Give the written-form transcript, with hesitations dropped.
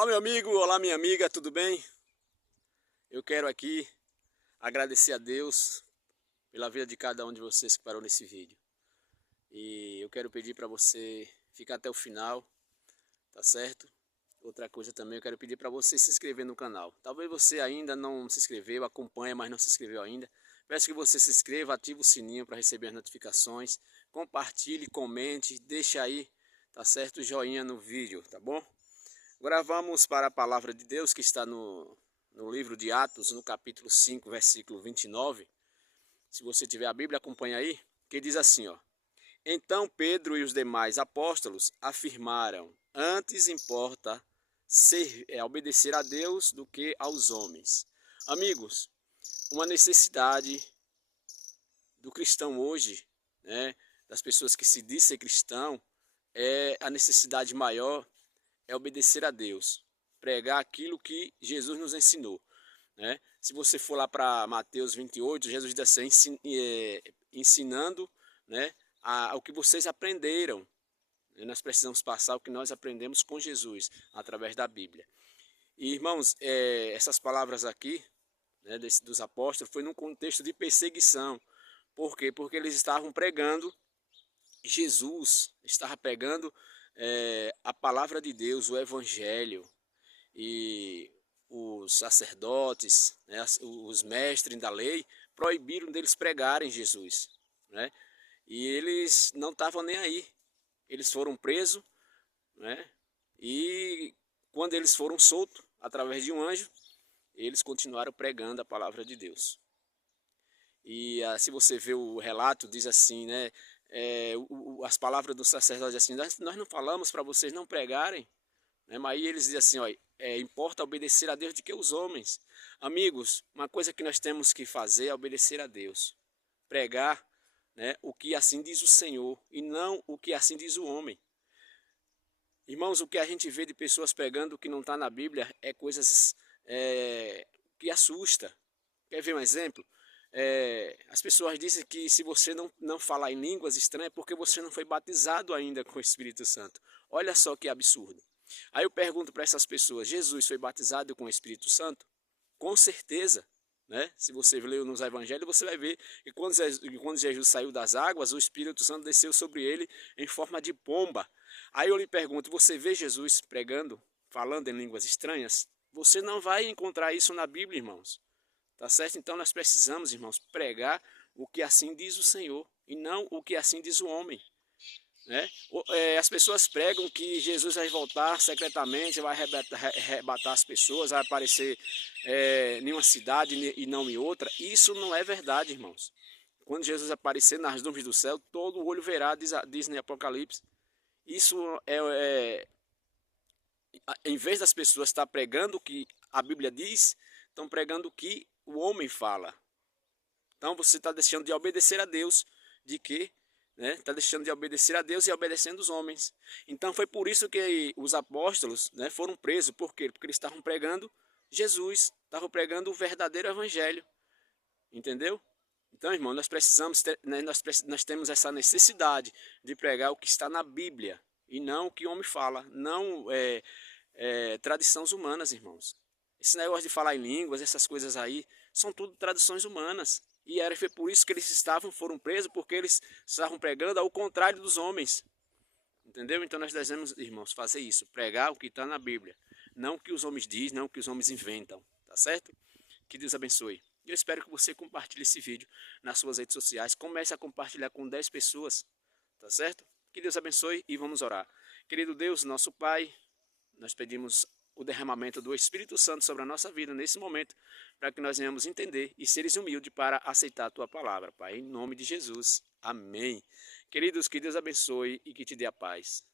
Olá meu amigo, olá minha amiga, tudo bem? Eu quero aqui agradecer a Deus pela vida de cada um de vocês que parou nesse vídeo. E eu quero pedir para você ficar até o final, tá certo? Outra coisa também, eu quero pedir para você se inscrever no canal. Talvez você ainda não se inscreveu, acompanha, mas não se inscreveu ainda. Peço que você se inscreva, ative o sininho para receber as notificações. Compartilhe, comente, deixa aí, tá certo? O joinha no vídeo, tá bom? Agora vamos para a palavra de Deus que está no livro de Atos, no capítulo 5, versículo 29. Se você tiver a Bíblia, acompanha aí, que diz assim, ó. Então Pedro e os demais apóstolos afirmaram, antes importa obedecer a Deus do que aos homens. Amigos, uma necessidade do cristão hoje, né, das pessoas que se dizem cristão, é a necessidade maior é obedecer a Deus, pregar aquilo que Jesus nos ensinou, né? Se você for lá para Mateus 28, Jesus diz assim, ensinando, né, o que vocês aprenderam. Nós precisamos passar o que nós aprendemos com Jesus, através da Bíblia. E, irmãos, essas palavras aqui, né, dos apóstolos, foi num contexto de perseguição. Por quê? Porque eles estavam pregando Jesus, estava pregando a palavra de Deus, o Evangelho, e os sacerdotes, né, os mestres da lei, proibiram deles pregarem Jesus, né? E eles não estavam nem aí. Eles foram presos, né? E quando eles foram soltos, através de um anjo, eles continuaram pregando a palavra de Deus. E se você vê o relato, diz assim, né? As palavras do sacerdote assim, nós não falamos para vocês não pregarem, né? Mas aí eles dizem assim, ó, importa obedecer a Deus do que os homens. Amigos, uma coisa que nós temos que fazer é obedecer a Deus, pregar, né, o que assim diz o Senhor e não o que assim diz o homem. Irmãos, o que a gente vê de pessoas pregando o que não está na Bíblia é coisas que assusta. Quer ver um exemplo? As pessoas dizem que se você não falar em línguas estranhas é porque você não foi batizado ainda com o Espírito Santo. Olha só que absurdo. Aí eu pergunto para essas pessoas, Jesus foi batizado com o Espírito Santo? Com certeza, né? Se você ler nos evangelhos, você vai ver que quando Jesus saiu das águas, o Espírito Santo desceu sobre ele em forma de pomba. Aí eu lhe pergunto, você vê Jesus pregando, falando em línguas estranhas? Você não vai encontrar isso na Bíblia, irmãos. Tá certo? Então nós precisamos, irmãos, pregar o que assim diz o Senhor e não o que assim diz o homem, né? As pessoas pregam que Jesus vai voltar secretamente, vai arrebatar as pessoas, vai aparecer em uma cidade e não em outra. Isso não é verdade, irmãos. Quando Jesus aparecer nas nuvens do céu, todo olho verá, diz no Apocalipse. Isso em vez das pessoas estar pregando o que a Bíblia diz, estão pregando o que o homem fala. Então você está deixando de obedecer a Deus, de que está deixando de obedecer a Deus e obedecendo os homens. Então foi por isso que os apóstolos, né, foram presos. Por quê? Porque eles estavam pregando Jesus, estavam pregando o verdadeiro evangelho. Entendeu? Então, irmão, nós precisamos né, nós temos essa necessidade de pregar o que está na Bíblia e não o que o homem fala, não tradições humanas, irmãos. Esse negócio de falar em línguas, essas coisas aí, são tudo tradições humanas. E foi por isso que eles foram presos, porque eles estavam pregando ao contrário dos homens. Entendeu? Então nós devemos, irmãos, fazer isso, pregar o que está na Bíblia. Não o que os homens dizem, não o que os homens inventam. Tá certo? Que Deus abençoe. Eu espero que você compartilhe esse vídeo nas suas redes sociais. Comece a compartilhar com 10 pessoas. Tá certo? Que Deus abençoe e vamos orar. Querido Deus, nosso Pai, nós pedimos o derramamento do Espírito Santo sobre a nossa vida nesse momento, para que nós venhamos entender e seres humildes para aceitar a Tua palavra, Pai, em nome de Jesus. Amém. Queridos, que Deus abençoe e que te dê a paz.